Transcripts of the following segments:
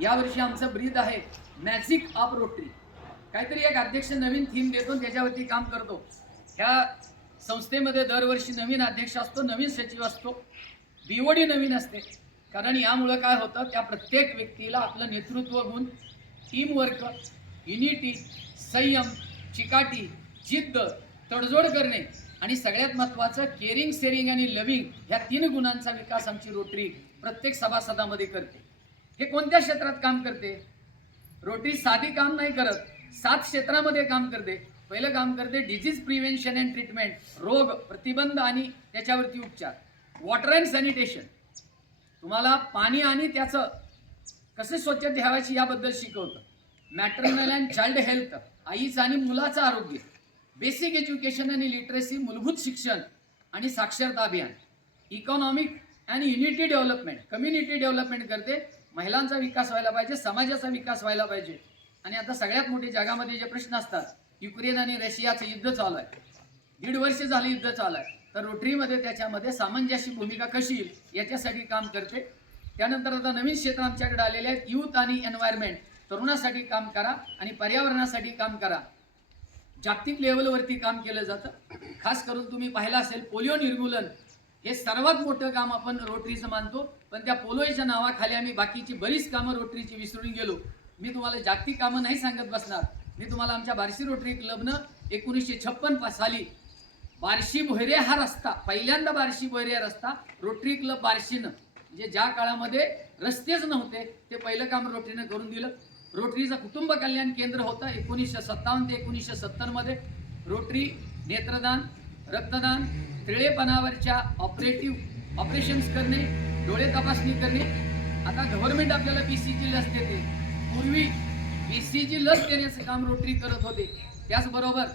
यावर्षी आमचं ब्रीद आहे मॅजिक ऑफ रोटरी. काहीतरी एक अध्यक्ष नवीन थीम देतो त्याच्यावरती काम करतो. ह्या संस्थेमध्ये दरवर्षी नवीन अध्यक्ष असतो, नवीन सचिव असतो, बीओडी नवीन असते. कारण यामुळं काय होतं, त्या प्रत्येक व्यक्तीला आपलं नेतृत्व गुण, टीमवर्क, युनिटी, संयम, चिकाटी, जिद्द, तडजोड करणे आणि सगळ्यात महत्त्वाचं केअरिंग, शेअरिंग आणि लव्हिंग ह्या 3 गुणांचा विकास आमची रोटरी प्रत्येक सभासदामध्ये करते. हे कोणत्या क्षेत्रात काम करते? रोटरी साधी काम नाही करत, 7 क्षेत्रामध्ये काम करते. पहिलं काम करते डिजीज प्रिव्हेन्शन अँड ट्रीटमेंट, रोग प्रतिबंध आणि त्याच्यावरती उपचार. वॉटर अँड सॅनिटेशन, तुम्हाला पाणी आणि त्याचं कसे स्वच्छ ठेवायची याबद्दल शिकवतं. मॅटर्नल अँड चाइल्ड हेल्थ, आईचं आणि मुलाचं आरोग्य. बेसिक एज्युकेशन आणि लिटरसी, मूलभूत शिक्षण आणि साक्षरता अभियान. Economic and unity development, community development करते. महिलांचा विकास व्हायला पाहिजे, समाजाचा विकास व्हायला पाहिजे. आणि आता सगळ्यात मोठे जगामध्ये जे प्रश्न असतात, युक्रेन आणि रशियाचं युद्ध चालू आहे, 1.5 वर्ष झालं युद्ध चालू आहे, तर रोटरीमध्ये त्याच्यामध्ये सामंजस्य भूमिका कशी येईल याच्यासाठी काम करते. त्यानंतर आता नवीन क्षेत्र आमच्याकडे आलेले आहेत, यूथ आणि एन्व्हायरमेंट, तरुणासाठी काम करा आणि पर्यावरणासाठी काम करा. जागतिक लेवलवरती काम केलं जातं. खास करून तुम्ही पाहिलं असेल, पोलिओ निर्मूलन हे सर्वात मोठं काम आपण रोटरीचं मानतो. पण त्या पोलिओच्या नावाखाली आम्ही बाकीची बरीच कामं रोटरीची विसरून गेलो. मी तुम्हाला जागतिक कामं नाही सांगत बसणार. मी तुम्हाला आमच्या बार्शी रोटरी क्लबनं 1956 साली बार्शी भोयरे हा रस्ता, पहिल्यांदा बार्शी भोयरे हा रस्ता रोटरी क्लब बार्शीनं, म्हणजे ज्या काळामध्ये रस्तेच नव्हते ते पहिलं काम रोटरीनं करून दिलं. रोटरीचं कुटुंब कल्याण केंद्र होतं 1957 ते 1970 मध्ये. रोटरी नेत्रदान, रक्तदान, तिळेपणावरच्या ऑपरेशन्स करणे, डोळे तपासणी करणे. आता गव्हर्नमेंट आपल्याला BCG लस देते, पूर्वी BCG लस देण्याचं काम रोटरी करत होते. त्याचबरोबर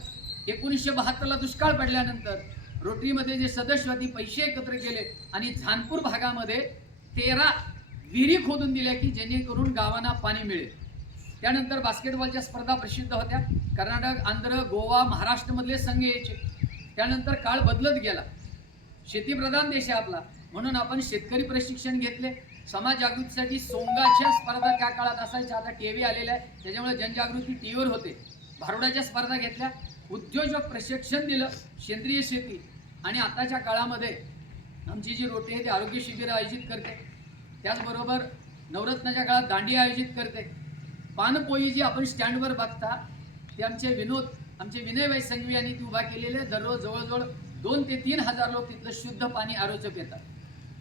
1972ला दुष्काळ पडल्यानंतर रोटरीमध्ये जे सदस्य होते पैसे एकत्र केले आणि झानपूर भागामध्ये 13 विहिरी खोदून दिल्या की जेणेकरून गावांना पाणी मिळेल. त्यानंतर बास्केटबॉलच्या स्पर्धा प्रसिद्ध होत्या. कर्नाटक, आंध्र, गोवा, महाराष्ट्रमधले संघ यायचे. त्यानंतर काळ बदलत गेला, शेतीप्रधान देश आहे आपला, म्हणून आपण शेतकरी प्रशिक्षण घेतले. समाज जागृतीसाठी सोंगाच्या स्पर्धा त्या काळात असायच्या, आता TV आलेल्या आहे त्याच्यामुळे जनजागृती TVवर होते. भारुडाच्या स्पर्धा घेतल्या, उद्योजक प्रशिक्षण दिलं, सेंद्रिय शेती. आणि आताच्या काळामध्ये आमची जी रोटरी आहे ती आरोग्य शिबिरं आयोजित करते. त्याचबरोबर नवरत्नाच्या काळात दांडी आयोजित करते. पानपोई जी आपण स्टँडवर बघता ते आमचे विनयभाई संघवी यांनी ती उभा केलेले. दररोज जवळजवळ 2 ते 3 हजार लोक तिथलं शुद्ध पाणी आरोग्य येतात.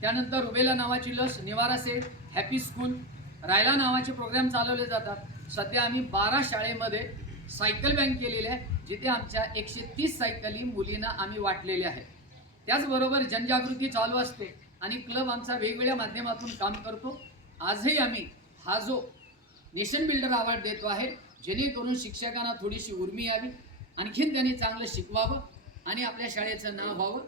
त्यानंतर रुबेला नावाची लस, निवारा सेट, हॅपी स्कूल, रायला नावाचे प्रोग्राम चालवले जातात. सध्या आम्ही 12 शाळेमध्ये सायकल बँक केलेली आहे, जिथे आमच्या 130 सायकली मुलींना आम्ही वाटलेल्या आहेत. त्याचबरोबर जनजागृती चालू असते आणि क्लब आमचा वेगवेगळ्या माध्यमातून काम करतो. आजही आम्ही हा जो नेशन बिल्डर अवॉर्ड देतो आहे, जेणेकरून शिक्षकांना थोडीशी उर्मी यावी, आणखीन त्यांनी चांगलं शिकवावं आणि आपल्या शाळेचं नाव व्हावं.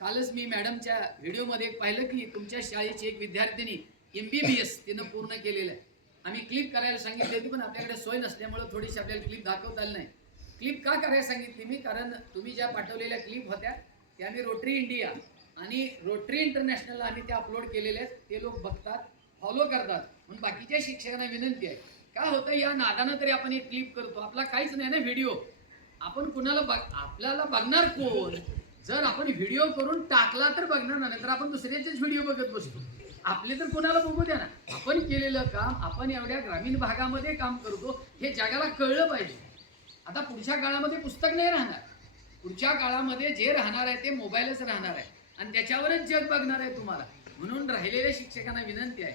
कालच मी मॅडमच्या व्हिडिओमध्ये एक पाहिलं की तुमच्या शाळेची एक विद्यार्थिनी MBBS तिनं पूर्ण केलेलं आहे. आम्ही क्लिप करायला सांगितली होती, पण आपल्याकडे सोय नसल्यामुळं थोडीशी आपल्याला क्लिप दाखवता आली नाही. क्लिप का करायला सांगितली मी, कारण तुम्ही ज्या पाठवलेल्या क्लिप होत्या त्या आम्ही रोटरी इंडिया आणि रोटरी इंटरनॅशनलला आम्ही त्या अपलोड केलेल्या आहेत. ते लोक बघतात, फॉलो करतात. म्हणून बाकीच्या शिक्षकांना विनंती आहे, काय होतं या नादानं तरी आपण एक क्लिप करतो, आपला काहीच नाही ना व्हिडिओ. आपण कुणाला आपल्याला बघणार कोण? जर आपण व्हिडिओ करून टाकला तर बघणार ना, तर आपण दुसऱ्याचेच व्हिडिओ बघत बसतो. आपले तर कुणाला बघू द्या ना. आपण केलेलं काम, आपण एवढ्या ग्रामीण भागामध्ये काम करतो हे जगाला कळलं पाहिजे. आता पुढच्या काळामध्ये पुस्तक नाही राहणार, पुढच्या काळामध्ये जे राहणार आहे ते मोबाईलच राहणार आहे आणि त्याच्यावरच जग बघणार आहे तुम्हाला. म्हणून राहिलेल्या शिक्षकांना विनंती आहे,